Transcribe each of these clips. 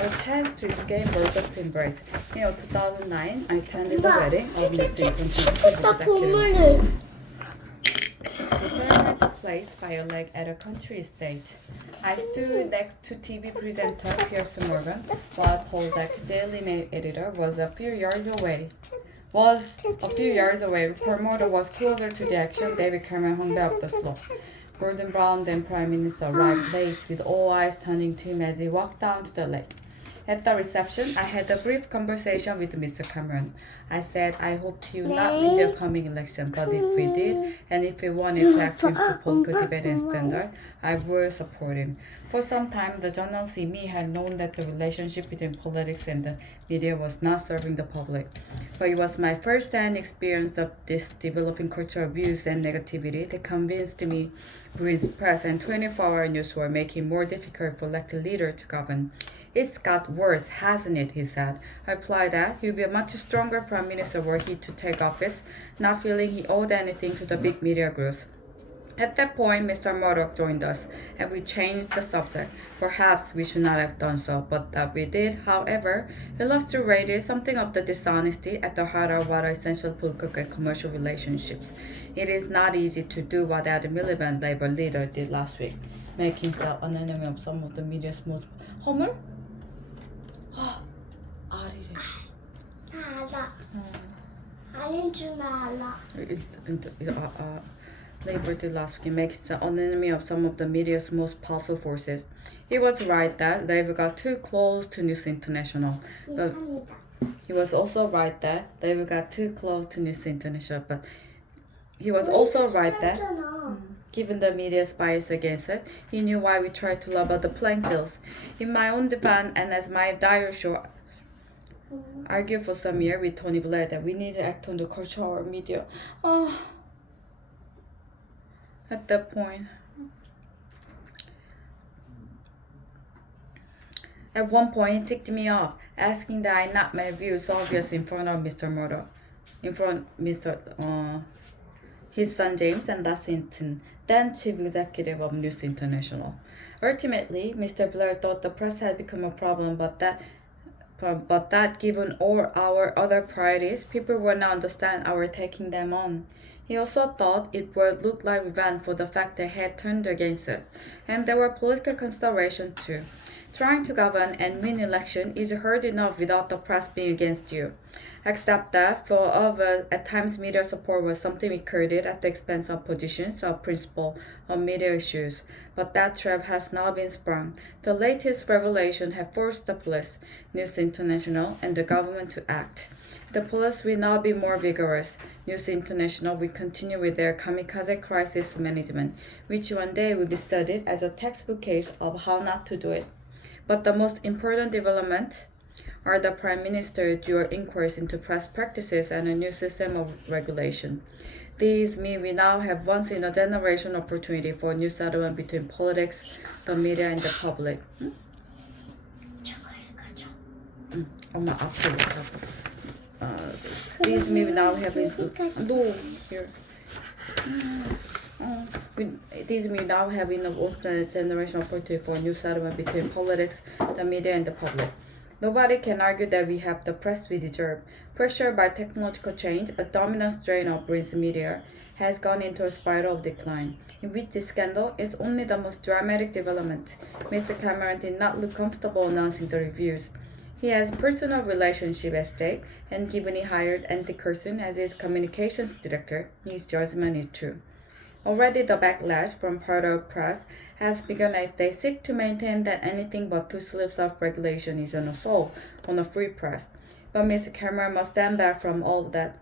A chance to escape Murdoch'sembrace. In 2009, I attended the wedding of Mr. executive. The ceremony took place by a lake at a country estate. I stood next to TV presenter Pierce Morgan, while Paul Deck, Daily Mail editor, was a few yards away. The promoter was closer to the action. David Cameron hung up the slope. Gordon Brown, then Prime Minister, arrived late with all eyes turning to him as he walked down to the lake. At the reception, I had a brief conversation with Mr. Cameron. I said I hoped you not win the coming election, but if we did, and if we wanted to actually uphold good debate and standard, I would support him. For some time, the journalists in me had known that the relationship between politics and the media was not serving the public. But it was my first-hand experience of this developing culture of abuse and negativity that convinced me Britain's press and 24-hour news were making it more difficult for elected leaders to govern. It's got worse, hasn't it? He said. I replied that he'll be a much stronger prime minister were he to take office, not feeling he owed anything to the big media groups. At that point, Mr. Murdoch joined us, and we changed the subject. Perhaps we should not have done so, but that we did, however, illustrated something of the dishonesty at the heart of what are essential political and commercial relationships. It is not easy to do what Adam Miliband, Labour leader, did last week, make himself an enemy of some of the media's most 허물? 아리래. 알아. 아닌 줄 알아. Labour did last week makes himself an enemy of some of the media's most powerful forces. He was right that Labour got too close to News International. But he was also right that Labour got too close to News International. But he was also right that, given the media's bias against it, he knew why we tried to level the playing fields. In my own defense, and as my diary show argued for some years with Tony Blair that we need to act on the culture of our media. At that point, at one point, he ticked me off, asking that I not make views obvious in front of Mr. Murdoch, in front of his son James and Les Hinton, then chief executive of News International. Ultimately, Mr. Blair thought the press had become a problem, but that given all our other priorities, people would not understand our taking them on. He also thought it would look like revenge for the fact they had turned against us, and there were political considerations too. Trying to govern and win election is hard enough without the press being against you. Except that, for us, at times media support was something we courted at the expense of positions of principle on media issues. But that trap has now been sprung. The latest revelation have forced the police, News International, and the government to act. The police will now be more vigorous. News International will continue with their kamikaze crisis management, which one day will be studied as a textbook case of how not to do it. But the most important development are the Prime Minister's dual inquiries into press practices and a new system of regulation. These mean we now have once-in-a-generation opportunity for a new settlement between politics, the media, and the public. 엄마 앞으로 These mean we now have These mean now have enough once-in-a-generation opportunity for a new settlement between politics, the media, and the public. Nobody can argue that we have the press we deserve. Pressure by technological change, a dominant strain of Britain's media, has gone into a spiral of decline, in which this scandal is only the most dramatic development. Mr. Cameron did not look comfortable announcing the reviews. He has personal relationship at stake, and given he hired Andy Coulson as his communications director, his judgment is true. Already the backlash from part of press has begun as they seek to maintain that anything but two slips of regulation is an assault on a free press. But Mr. Cameron must stand back from all of that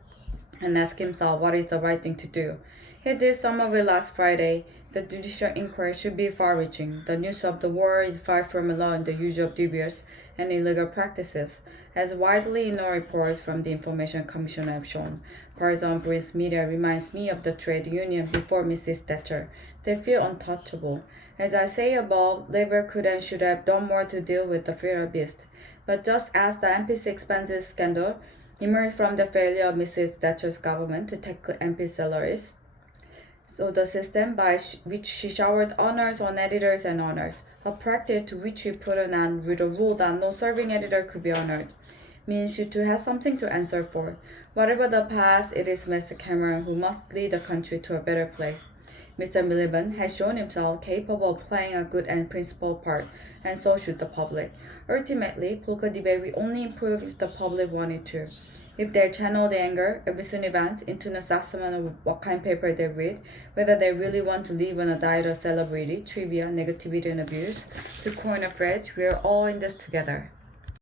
and ask himself what is the right thing to do. He did some of it last Friday. The judicial inquiry should be far-reaching. The news of the war is far from allowing the use of dubious and illegal practices, as widely known reports from the Information Commission have shown. Partisan British media reminds me of the trade union before Mrs. Thatcher. They feel untouchable. As I say above, Labour could and should have done more to deal with the fear beast. But just as the MP's expenses scandal emerged from the failure of Mrs. Thatcher's government to tackle MP salaries, So the system by which she showered honors on editors and honors. Her practice to which she put an end with a rule that no serving editor could be honored. Means she to have something to answer for. Whatever the past, it is Mr. Cameron who must lead the country to a better place. Mr. Miliband has shown himself capable of playing a good and principled part, and so should the public. Ultimately, polka debate will only improve if the public wanted to. If they channel the anger of recent events into an assessment of what kind of paper they read, whether they really want to live on a diet of celebrity, trivia, negativity, and abuse, to coin a phrase, we are all in this together.